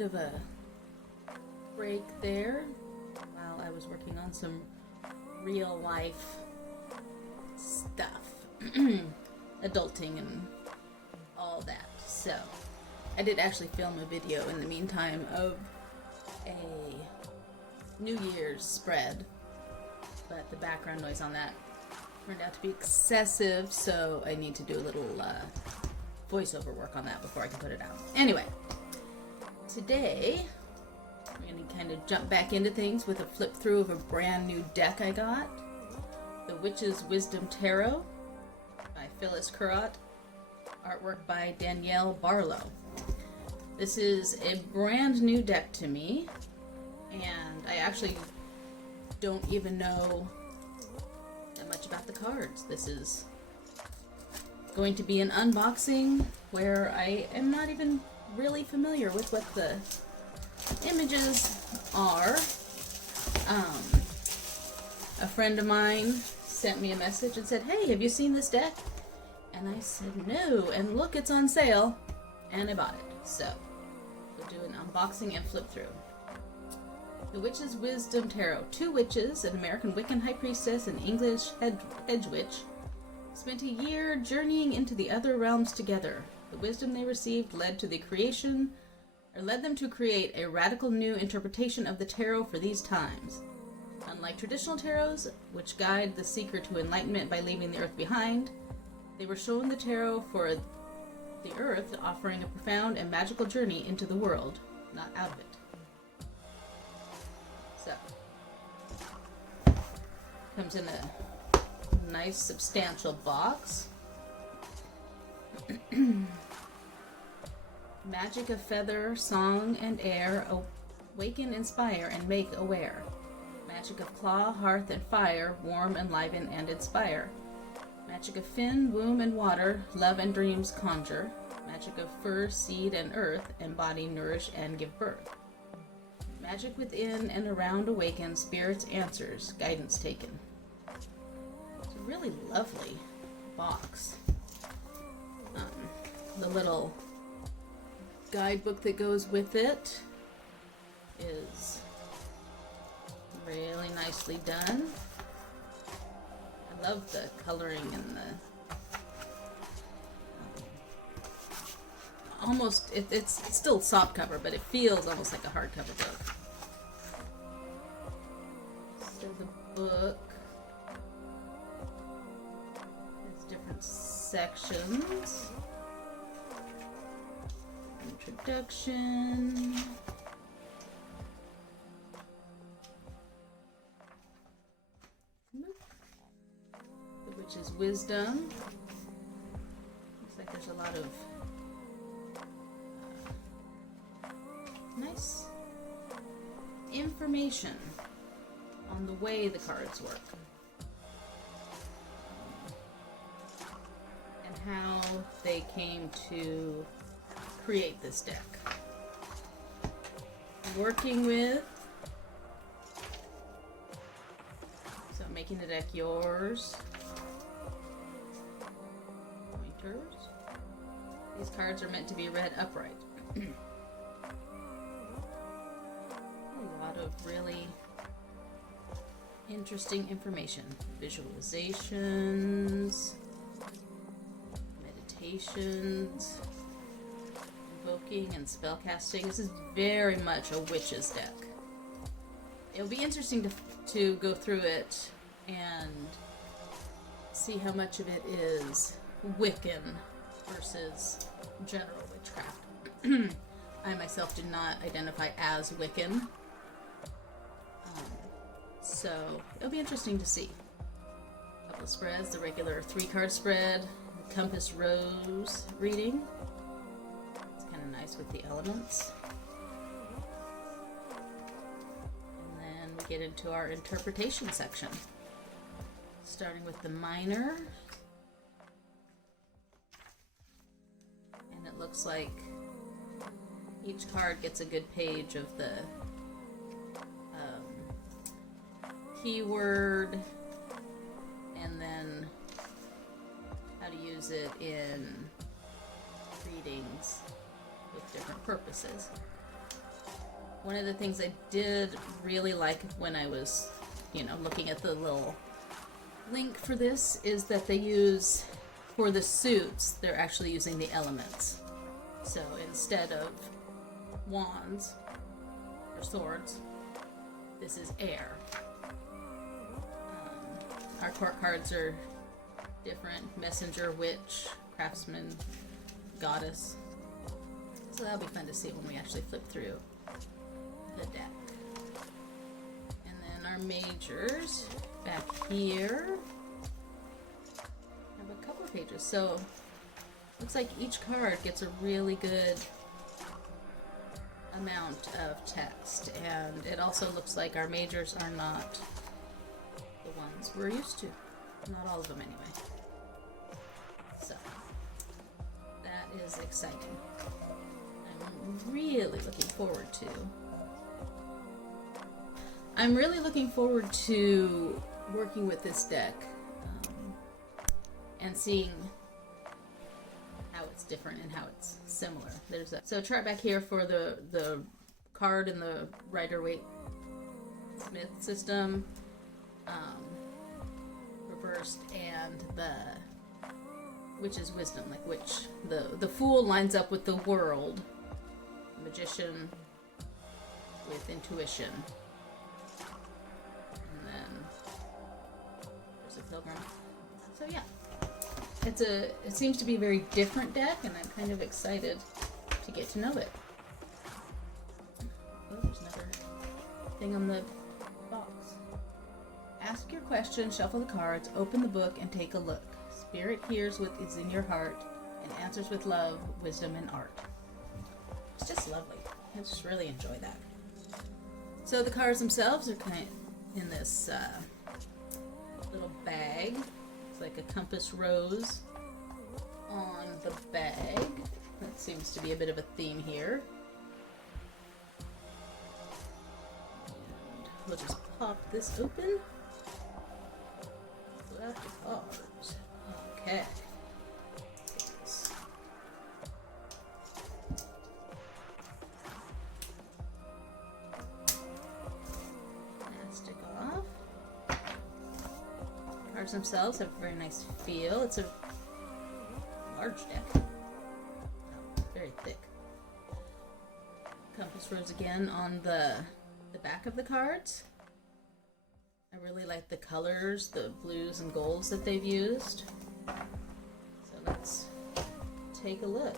bit of a break there while I was working on some real life stuff. Adulting and all that. So, I did actually film a video in the meantime of a New Year's spread, but the background noise on that turned out to be excessive, so I need to do a little voiceover work on that before I can put it out. Anyway, today we're going to kind of jump back into things with a flip through of a brand new deck I got. The Witch's Wisdom Tarot by Phyllis, Curott. Artwork by Danielle, Barlow. This is a brand new deck to me, and I actually don't even know that much about the cards. This is going to be an unboxing where I am not even really familiar with what the images are. A friend of mine sent me a message and said, "Hey, have you seen this deck?" And I said, "No," and look, it's on sale, and I bought it. So, we'll do an unboxing and flip through. The Witch's Wisdom Tarot. Two witches, an American Wiccan high priestess and English hedge witch, spent a year journeying into the other realms together. The wisdom they received led them to create a radical new interpretation of the tarot for these times. Unlike traditional tarots, which guide the seeker to enlightenment by leaving the earth behind, they were shown the tarot for the earth, offering a profound and magical journey into the world, not out of it. So, comes in a nice substantial box. Magic of feather, song and air, awaken, inspire, and make aware. Magic of claw, hearth, and fire, warm, enliven, and inspire. Magic of fin, womb, and water, love and dreams conjure. Magic of fur, seed, and earth, embody, nourish, and give birth. Magic within and around awaken, spirits answers, guidance taken. It's a really lovely box. The little guidebook that goes with it is really nicely done. I love the coloring and the almost it's still soft cover, but it feels almost like a hardcover book. So the book has different sections. Introduction. The Witch's Wisdom. Looks like there's a lot of nice information on the way the cards work and how they came to create this deck. Working with, so making the deck yours. Pointers. These cards are meant to be read upright. A lot of really interesting information. Visualizations, meditations, invoking and spellcasting. This is very much a witch's deck. It'll be interesting to go through it and see how much of it is Wiccan versus general witchcraft. I myself do not identify as Wiccan, so it'll be interesting to see. A couple of spreads, the regular 3-card spread, Compass Rose reading. Nice with the elements. And then we get into our interpretation section. Starting with the minor. And it looks like each card gets a good page of the keyword and then how to use it in readings with different purposes. One of the things I did really like when I was, looking at the little link for this is that they use, for the suits, they're actually using the elements. So instead of wands or swords, this is air. Our court cards are different: messenger, witch, craftsman, goddess. So that'll be fun to see when we actually flip through the deck. And then our majors back here have a couple of pages. So looks like each card gets a really good amount of text, and it also looks like our majors are not the ones we're used to. Not all of them anyway. So that is exciting. I'm really looking forward to working with this deck and seeing how it's different and how it's similar. There's a chart back here for the card in the Rider-Waite Smith system, reversed, and the Witch's Wisdom, like which the Fool lines up with the World, Magician with Intuition, and then there's a Pilgrim. So yeah, it seems to be a very different deck, and I'm kind of excited to get to know it. Oh, there's another thing on the box. Ask your question, shuffle the cards, open the book, and take a look. Spirit hears what is in your heart and answers with love, wisdom, and art. It's just lovely. I just really enjoy that. So the cards themselves are kind of in this little bag. It's like a compass rose on the bag. That seems to be a bit of a theme here. And we'll just pop this open. Left cards. Okay. Plastic off. Cards themselves have a very nice feel. It's a large deck. Very thick. Compass rose again on the back of the cards. I really like the colors, the blues and golds that they've used. So let's take a look.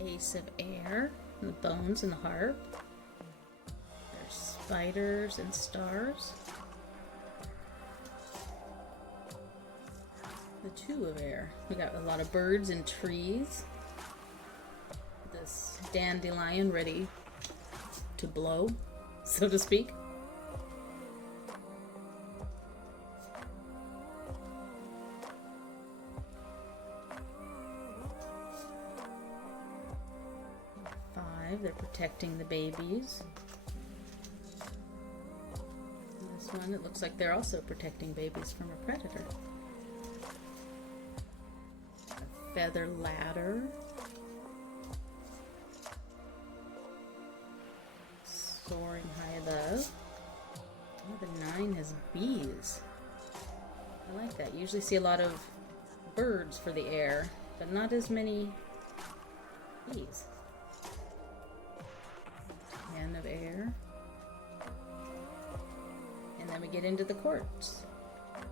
Ace of Air, the bones and the harp. There's spiders and stars. The Two of Air. We got a lot of birds and trees. This dandelion ready to blow, so to speak. Five, they're protecting the babies. And this one, it looks like they're also protecting babies from a predator. A feather ladder. Soaring high above. Oh, the 9 has bees. I like that. You usually see a lot of birds for the air, but not as many bees. 10 of air. And then we get into the courts.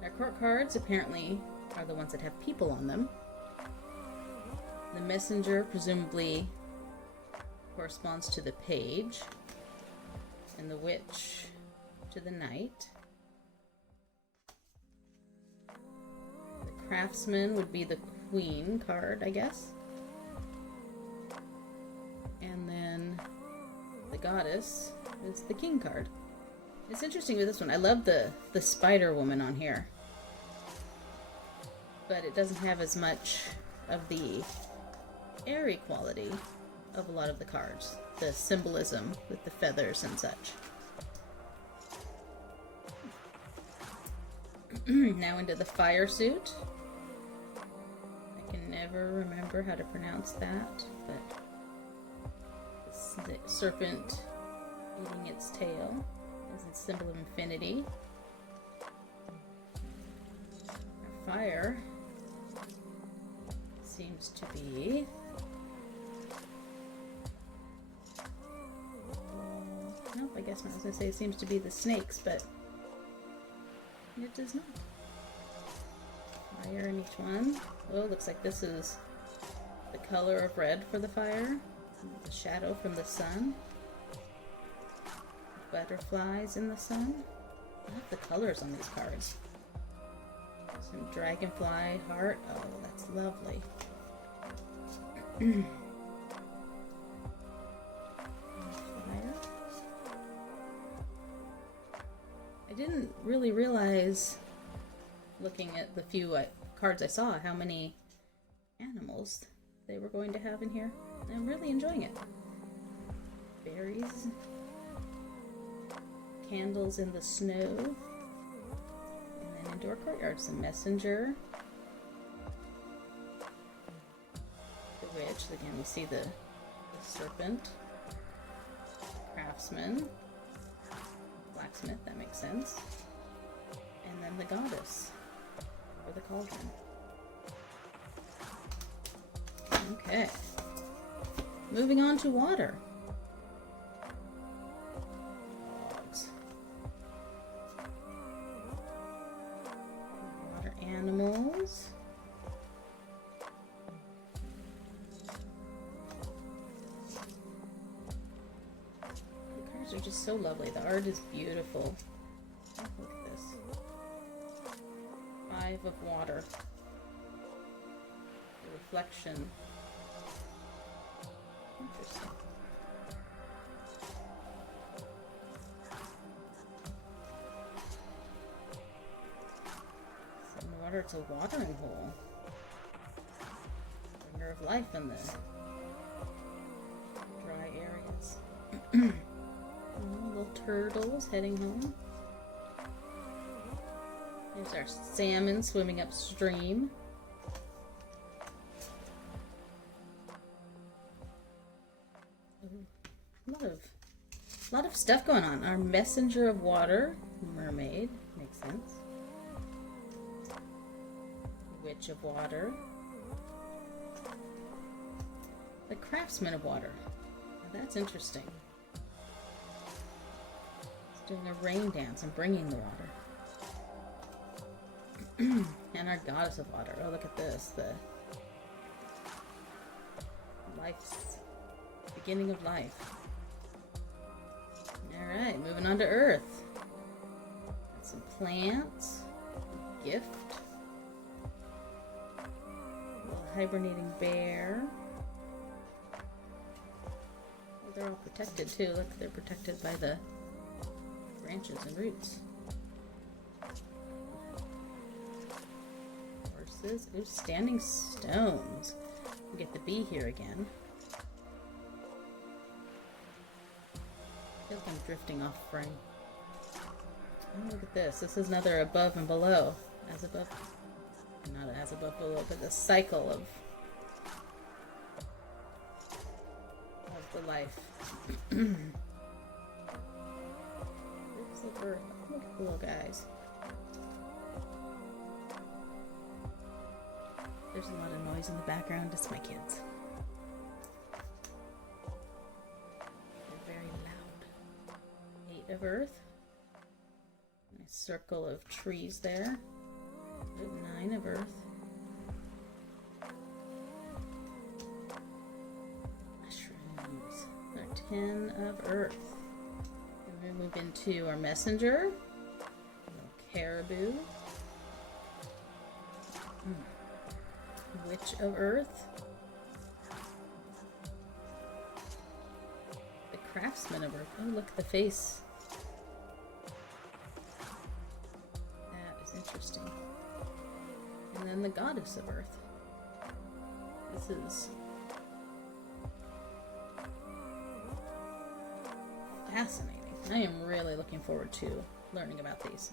Our court cards apparently are the ones that have people on them. The messenger presumably corresponds to the page, and the witch to the knight. The craftsman would be the queen card, I guess. And then the goddess is the king card. It's interesting with this one. I love the spider woman on here, but it doesn't have as much of the airy quality of a lot of the cards. The symbolism with the feathers and such. Now into the fire suit. I can never remember how to pronounce that. but the serpent eating its tail is a symbol of infinity. Our fire seems to be nope, I guess I was going to say it seems to be the snakes, but it does not. Fire in each one. Oh, looks like this is the color of red for the fire. The shadow from the sun. Butterflies in the sun. I love the colors on these cards. Some dragonfly heart. Oh, that's lovely. Fire. I didn't really realize, looking at the few cards I saw, how many animals they were going to have in here. I'm really enjoying it. Berries. Candles in the snow. And then indoor courtyard. Some messenger. The witch. Again, we see the serpent. Craftsman. Blacksmith, that makes sense. And then the goddess. Or the cauldron. Okay. Moving on to water. Dogs. Water animals. The cards are just so lovely. The art is beautiful. Oh, look at this. 5 of water. The reflection. Interesting. Some water, it's a watering hole. Bringer of life in the dry areas. Little turtles heading home. There's our salmon swimming upstream. A lot of stuff going on. Our messenger of water, mermaid, makes sense. Witch of water. The craftsman of water. Now that's interesting. It's doing a rain dance and bringing the water. And our goddess of water. Oh, look at this. The life's beginning of life. Alright, moving on to Earth. Got some plants. Gift. A little hibernating bear. Oh, they're all protected too. Look, they're protected by the branches and roots. Horses. Ooh, standing stones. We get the bee here again. I feel like I'm drifting off frame. Oh, look at this. This is another above and below. As above. Not as above below, but the cycle of the life. Roots of Earth. Look at the little guys. There's a lot of noise in the background. It's my kids. Of Earth. Nice circle of trees there. 9 of Earth. Mushrooms. Our 10 of Earth. And we move into our messenger. Caribou. Witch of Earth. The craftsman of Earth. Oh, look at the face. Interesting. And then the goddess of Earth. This is fascinating. I am really looking forward to learning about these.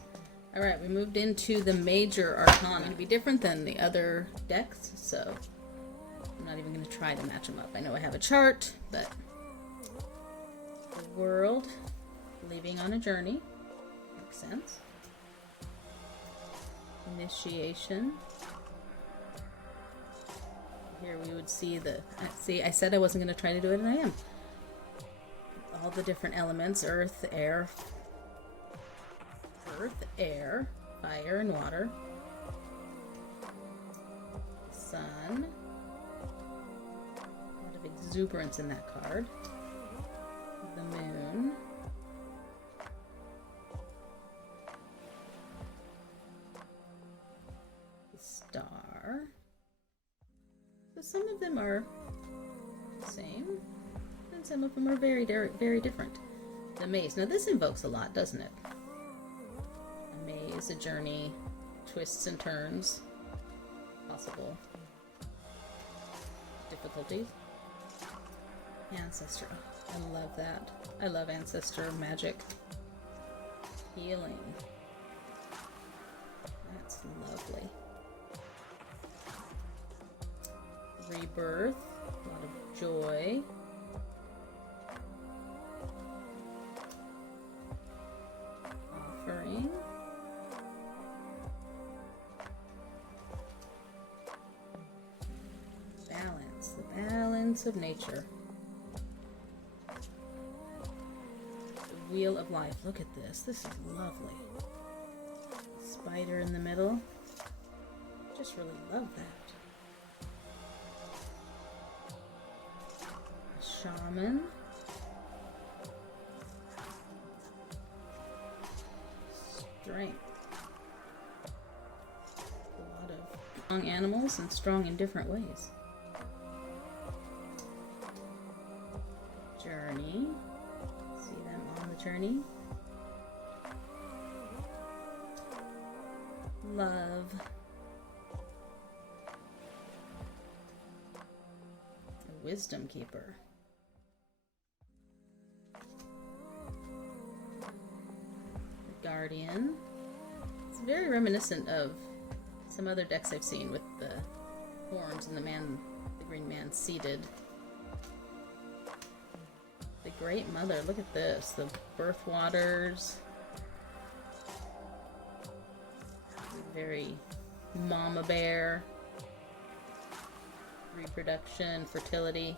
Alright, we moved into the major arcana. It's going to be different than the other decks, so I'm not even going to try to match them up. I know I have a chart, but the world, leaving on a journey, makes sense. Initiation. Here we would see the, see, I said I wasn't going to try to do it, and I am. All the different elements, earth, air, fire, and water. Sun. A lot of exuberance in that card. The moon. The star. So some of them are the same, and some of them are very, very different. The maze. Now this invokes a lot, doesn't it? A maze, a journey, twists and turns, possible difficulties. Ancestor. Oh, I love that. I love ancestor magic. Healing. That's lovely. Rebirth. A lot of joy. Offering. Balance. The balance of nature. The wheel of life. Look at this. This is lovely. Spider in the middle. Just really love that. Shaman. Strength. A lot of strong animals and strong in different ways. Journey. See them on the journey. Love. A wisdom keeper. Guardian. It's very reminiscent of some other decks I've seen with the horns and the green man seated. The Great Mother. Look at this. The birth waters. Very mama bear. Reproduction, fertility,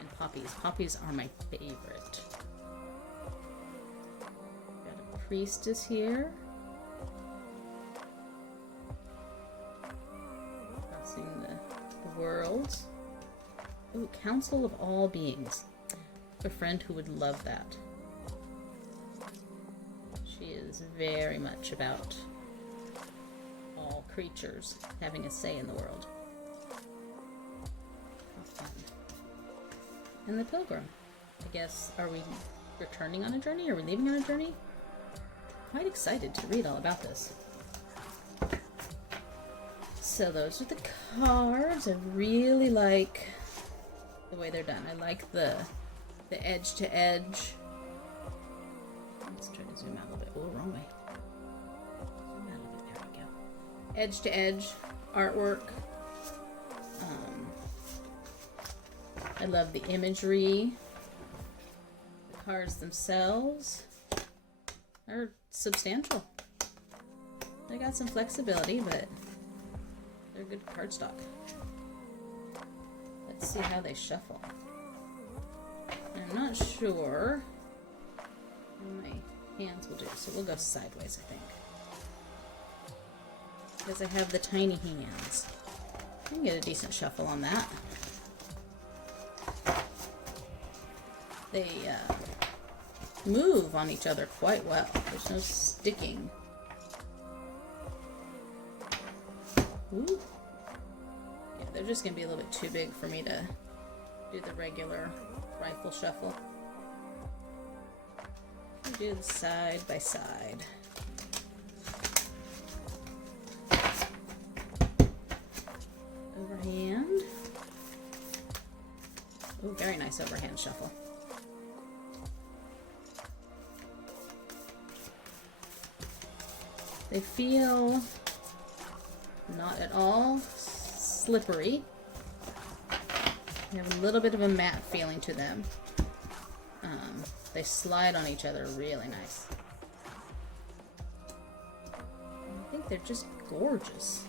and poppies. Poppies are my favorite. Priestess here. Crossing the worlds. Ooh, Council of All Beings. A friend who would love that. She is very much about all creatures having a say in the world. How fun. And the Pilgrim. I guess, are we returning on a journey? Are we leaving on a journey? Quite excited to read all about this. So those are the cards. I really like the way they're done. I like the edge to edge. Let's try to zoom out a little bit. Oh, wrong way. Zoom out a little bit. There we go. Edge to edge artwork. I love the imagery. The cards themselves are substantial. They got some flexibility, but they're good cardstock. Let's see how they shuffle. I'm not sure how my hands will do, so we'll go sideways, I think. Because I have the tiny hands. I can get a decent shuffle on that. They move on each other quite well. There's no sticking. Ooh. Yeah, they're just going to be a little bit too big for me to do the regular rifle shuffle. I'll do the side by side. Overhand. Ooh, very nice overhand shuffle. They feel not at all slippery. They have a little bit of a matte feeling to them. They slide on each other really nice. I think they're just gorgeous.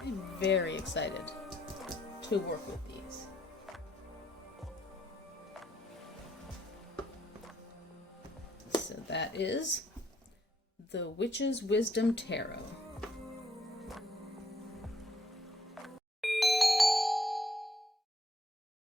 I'm very excited to work with these. So that is the Witch's Wisdom Tarot.